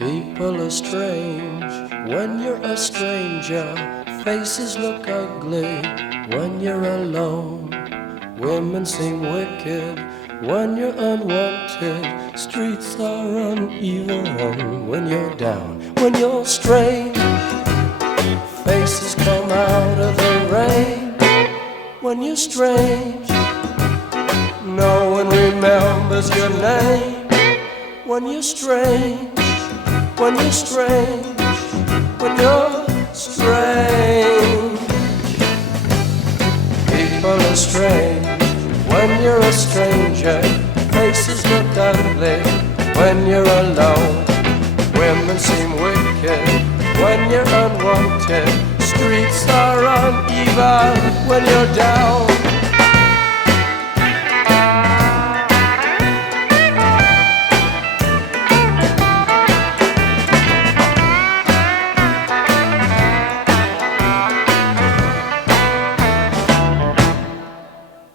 People are strange when you're a stranger. Faces look ugly when you're alone. Women seem wicked when you're unwanted. Streets are uneven when you're down. When you're strange, faces come out of the rain. When you're strange, no one remembers your name. When you're strange, when you're strange, when you're strange. People are strange when you're a stranger. Faces look ugly when you're alone. Women seem wicked when you're unwanted. Streets are uneven when you're down.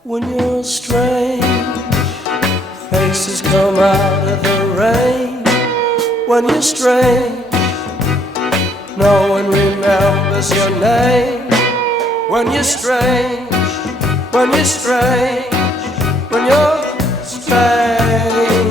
When you're strange, faces come out of the rain. When you're strange, no one remembers your name. When you're strange, when you're strange, when you're strange.